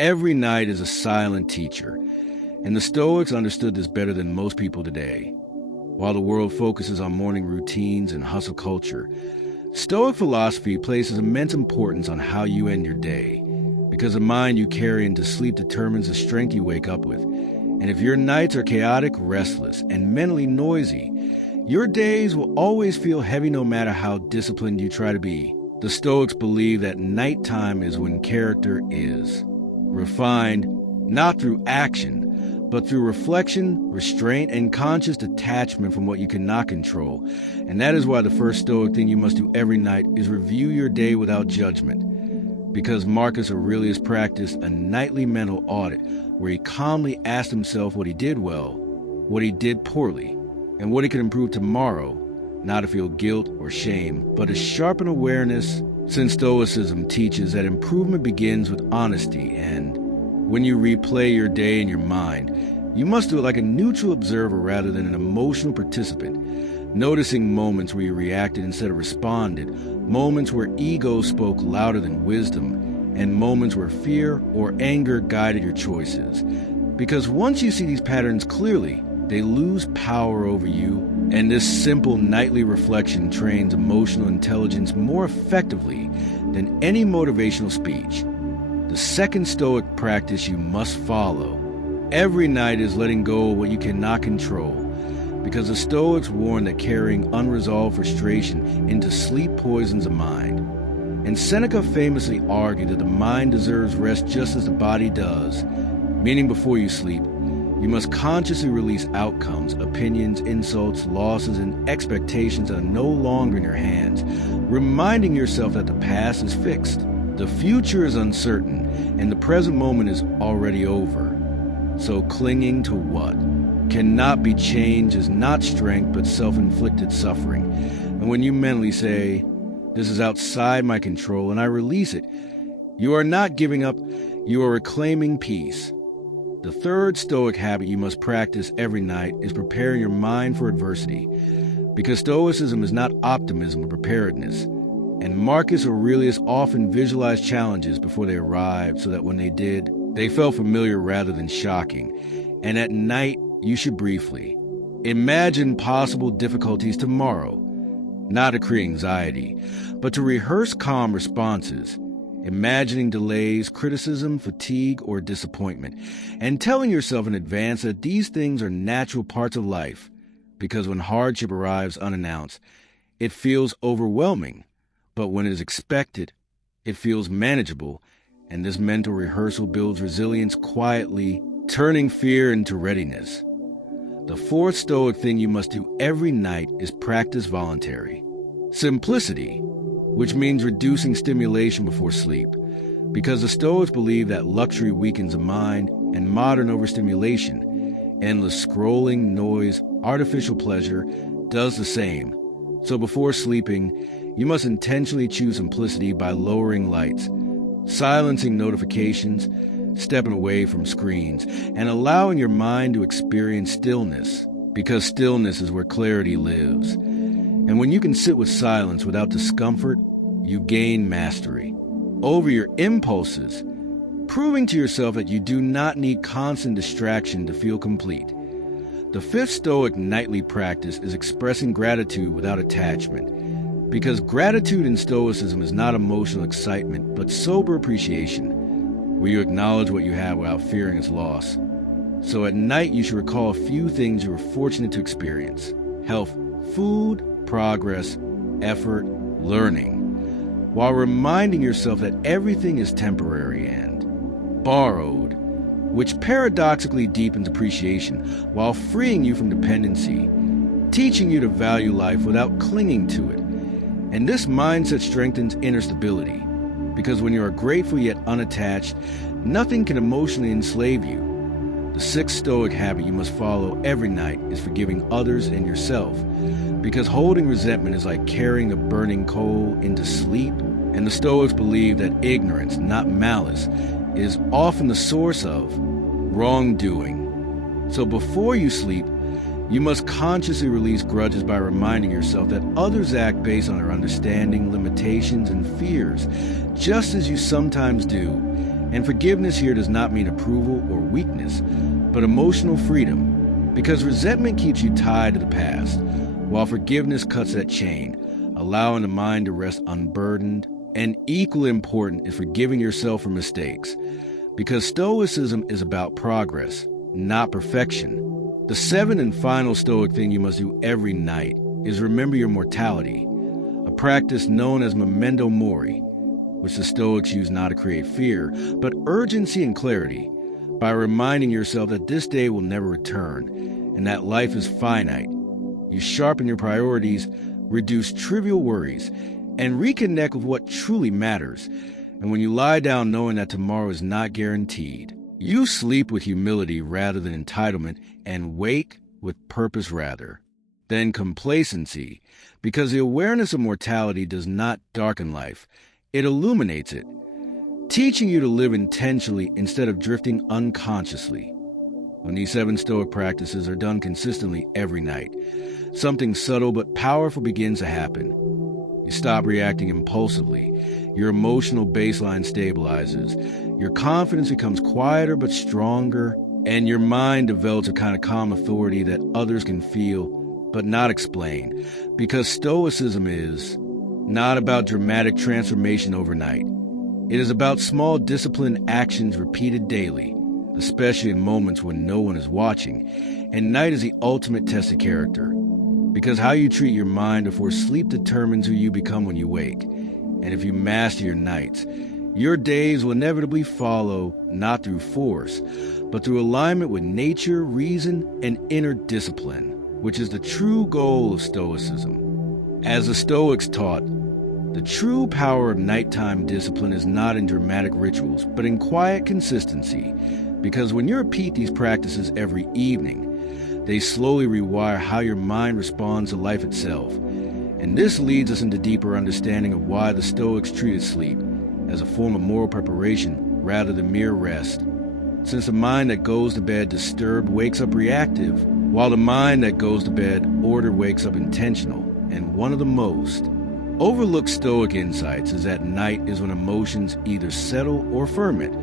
Every night is a silent teacher, and the Stoics understood this better than most people today. While the world focuses on morning routines and hustle culture, Stoic philosophy places immense importance on how you end your day, because the mind you carry into sleep determines the strength you wake up with. And if your nights are chaotic, restless, and mentally noisy, your days will always feel heavy no matter how disciplined you try to be. The Stoics believe that nighttime is when character is refined, not through action, but through reflection, restraint, and conscious detachment from what you cannot control. And that is why the first Stoic thing you must do every night is review your day without judgment. Because Marcus Aurelius practiced a nightly mental audit where he calmly asked himself what he did well, what he did poorly, and what he could improve tomorrow, not to feel guilt or shame, but to sharpen awareness, since Stoicism teaches that improvement begins with honesty, and when you replay your day in your mind, you must do it like a neutral observer rather than an emotional participant, noticing moments where you reacted instead of responded, moments where ego spoke louder than wisdom, and moments where fear or anger guided your choices. Because once you see these patterns clearly, they lose power over you, and this simple nightly reflection trains emotional intelligence more effectively than any motivational speech. The second Stoic practice you must follow every night is letting go of what you cannot control, because the Stoics warn that carrying unresolved frustration into sleep poisons the mind. And Seneca famously argued that the mind deserves rest just as the body does, meaning before you sleep, you must consciously release outcomes, opinions, insults, losses, and expectations that are no longer in your hands, reminding yourself that the past is fixed, the future is uncertain, and the present moment is already over. So clinging to what cannot be changed is not strength but self-inflicted suffering. And when you mentally say, "This is outside my control," and I release it, you are not giving up, you are reclaiming peace. The third Stoic habit you must practice every night is preparing your mind for adversity, because Stoicism is not optimism or preparedness. And Marcus Aurelius often visualized challenges before they arrived so that when they did, they felt familiar rather than shocking. And at night, you should briefly imagine possible difficulties tomorrow, not to create anxiety, but to rehearse calm responses, imagining delays, criticism, fatigue, or disappointment, and telling yourself in advance that these things are natural parts of life, because when hardship arrives unannounced, it feels overwhelming, but when it is expected, it feels manageable, and this mental rehearsal builds resilience quietly, turning fear into readiness. The fourth Stoic thing you must do every night is practice voluntary simplicity, which means reducing stimulation before sleep, because the Stoics believe that luxury weakens the mind and modern overstimulation, endless scrolling, noise, artificial pleasure, does the same. So before sleeping, you must intentionally choose simplicity by lowering lights, silencing notifications, stepping away from screens, and allowing your mind to experience stillness, because stillness is where clarity lives. And when you can sit with silence without discomfort, you gain mastery over your impulses, proving to yourself that you do not need constant distraction to feel complete. The fifth Stoic nightly practice is expressing gratitude without attachment, because gratitude in Stoicism is not emotional excitement, but sober appreciation, where you acknowledge what you have without fearing its loss. So at night, you should recall a few things you were fortunate to experience: health, food, progress, effort, learning, while reminding yourself that everything is temporary and borrowed, which paradoxically deepens appreciation while freeing you from dependency, teaching you to value life without clinging to it. And this mindset strengthens inner stability, because when you are grateful yet unattached, nothing can emotionally enslave you. The sixth Stoic habit you must follow every night is forgiving others and yourself, because holding resentment is like carrying a burning coal into sleep, and the Stoics believe that ignorance, not malice, is often the source of wrongdoing. So before you sleep, you must consciously release grudges by reminding yourself that others act based on their understanding, limitations, and fears, just as you sometimes do, And forgiveness here does not mean approval or weakness, but emotional freedom, because resentment keeps you tied to the past, while forgiveness cuts that chain, allowing the mind to rest unburdened. And equally important is forgiving yourself for mistakes, because Stoicism is about progress, not perfection. The seventh and final Stoic thing you must do every night is remember your mortality, a practice known as memento mori, which the Stoics use not to create fear, but urgency and clarity, by reminding yourself that this day will never return, and that life is finite. You sharpen your priorities, reduce trivial worries, and reconnect with what truly matters. And when you lie down knowing that tomorrow is not guaranteed, you sleep with humility rather than entitlement, and wake with purpose rather than complacency, because the awareness of mortality does not darken life, it illuminates it, teaching you to live intentionally instead of drifting unconsciously. When these 7 Stoic practices are done consistently every night, something subtle but powerful begins to happen. You stop reacting impulsively, your emotional baseline stabilizes, your confidence becomes quieter but stronger, and your mind develops a kind of calm authority that others can feel but not explain, because Stoicism is not about dramatic transformation overnight. It is about small disciplined actions repeated daily, especially in moments when no one is watching, and night is the ultimate test of character, because how you treat your mind before sleep determines who you become when you wake. And if you master your nights, your days will inevitably follow, not through force, but through alignment with nature, reason, and inner discipline, which is the true goal of Stoicism. As the Stoics taught, the true power of nighttime discipline is not in dramatic rituals, but in quiet consistency, because when you repeat these practices every evening, they slowly rewire how your mind responds to life itself. And this leads us into deeper understanding of why the Stoics treated sleep as a form of moral preparation rather than mere rest. Since the mind that goes to bed disturbed wakes up reactive, while the mind that goes to bed ordered wakes up intentional. And one of the most overlooked Stoic insights is that night is when emotions either settle or ferment,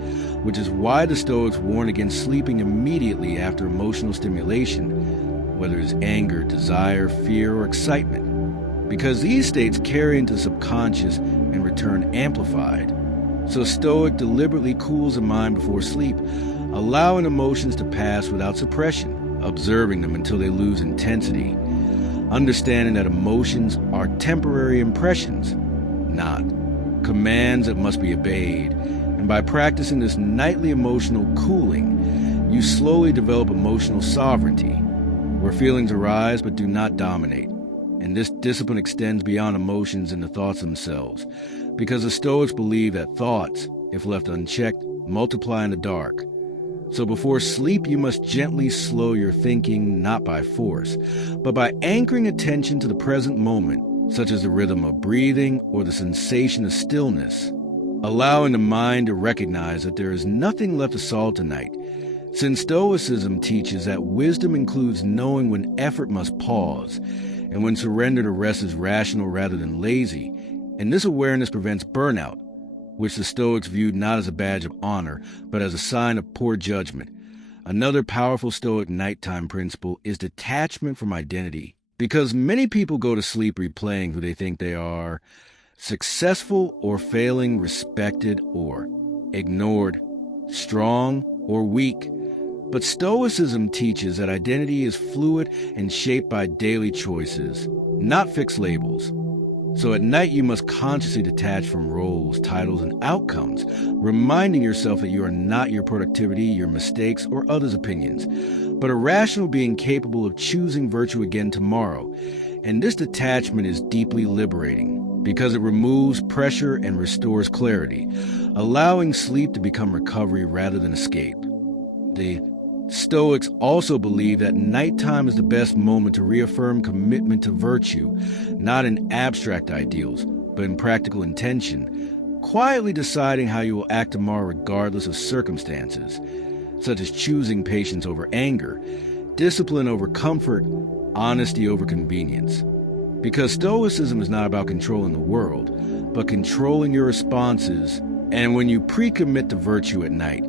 which is why the Stoics warn against sleeping immediately after emotional stimulation, whether it's anger, desire, fear, or excitement, because these states carry into the subconscious and return amplified. So Stoic deliberately cools the mind before sleep, allowing emotions to pass without suppression, observing them until they lose intensity, understanding that emotions are temporary impressions, not commands that must be obeyed. And by practicing this nightly emotional cooling, you slowly develop emotional sovereignty, where feelings arise but do not dominate. And this discipline extends beyond emotions and the thoughts themselves, because the Stoics believe that thoughts, if left unchecked, multiply in the dark. So before sleep, you must gently slow your thinking, not by force, but by anchoring attention to the present moment, such as the rhythm of breathing or the sensation of stillness, allowing the mind to recognize that there is nothing left to solve tonight. Since Stoicism teaches that wisdom includes knowing when effort must pause, and when surrender to rest is rational rather than lazy, and this awareness prevents burnout, which the Stoics viewed not as a badge of honor, but as a sign of poor judgment. Another powerful Stoic nighttime principle is detachment from identity, because many people go to sleep replaying who they think they are, successful or failing, respected or ignored, strong or weak. But Stoicism teaches that identity is fluid and shaped by daily choices, not fixed labels. So at night you must consciously detach from roles, titles, and outcomes, reminding yourself that you are not your productivity, your mistakes, or others' opinions, but a rational being capable of choosing virtue again tomorrow. And this detachment is deeply liberating, because it removes pressure and restores clarity, allowing sleep to become recovery rather than escape. The Stoics also believe that nighttime is the best moment to reaffirm commitment to virtue, not in abstract ideals, but in practical intention, quietly deciding how you will act tomorrow regardless of circumstances, such as choosing patience over anger, discipline over comfort, honesty over convenience. Because Stoicism is not about controlling the world, but controlling your responses And when you pre-commit to virtue at night,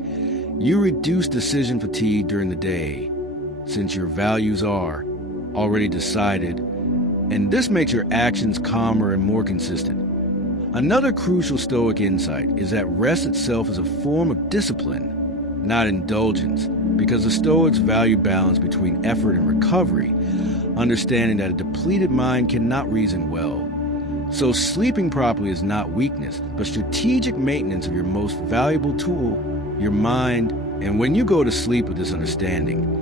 you reduce decision fatigue during the day, since your values are already decided, and this makes your actions calmer and more consistent. Another crucial Stoic insight is that rest itself is a form of discipline, not indulgence, because the Stoics value balance between effort and recovery, understanding that a depleted mind cannot reason well. So sleeping properly is not weakness, but strategic maintenance of your most valuable tool, your mind. And when you go to sleep with this understanding,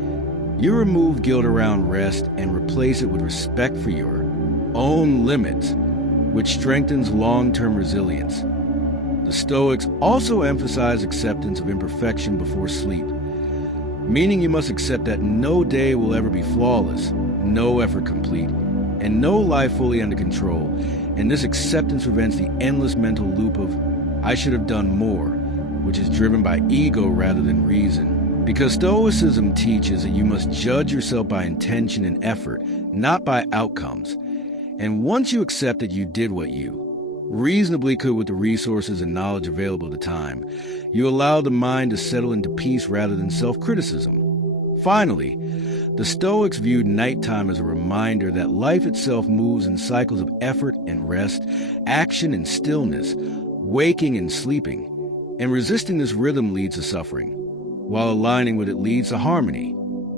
you remove guilt around rest and replace it with respect for your own limits, which strengthens long-term resilience. The Stoics also emphasize acceptance of imperfection before sleep, meaning you must accept that no day will ever be flawless, no effort complete, and no life fully under control. And this acceptance prevents the endless mental loop of, I should have done more, which is driven by ego rather than reason. Because Stoicism teaches that you must judge yourself by intention and effort, not by outcomes. And once you accept that you did what you reasonably could with the resources and knowledge available at the time, you allow the mind to settle into peace rather than self-criticism. Finally, the Stoics viewed nighttime as a reminder that life itself moves in cycles of effort and rest, action and stillness, waking and sleeping, and resisting this rhythm leads to suffering, while aligning with it leads to harmony.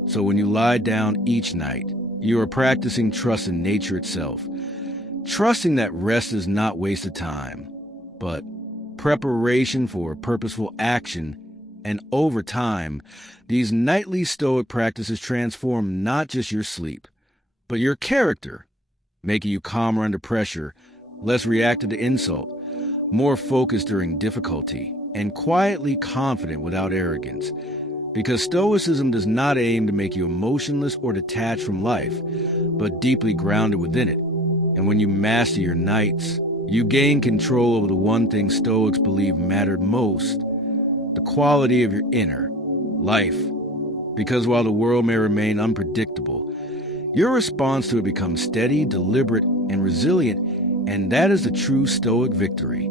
So when you lie down each night, you are practicing trust in nature itself, trusting that rest is not wasted time, but preparation for purposeful action. And over time, these nightly Stoic practices transform not just your sleep, but your character, making you calmer under pressure, less reactive to insult, more focused during difficulty, and quietly confident without arrogance. Because Stoicism does not aim to make you emotionless or detached from life, but deeply grounded within it. And when you master your nights, you gain control over the one thing Stoics believe mattered most, the quality of your inner life. Because while the world may remain unpredictable, your response to it becomes steady, deliberate, and resilient, and that is the true Stoic victory.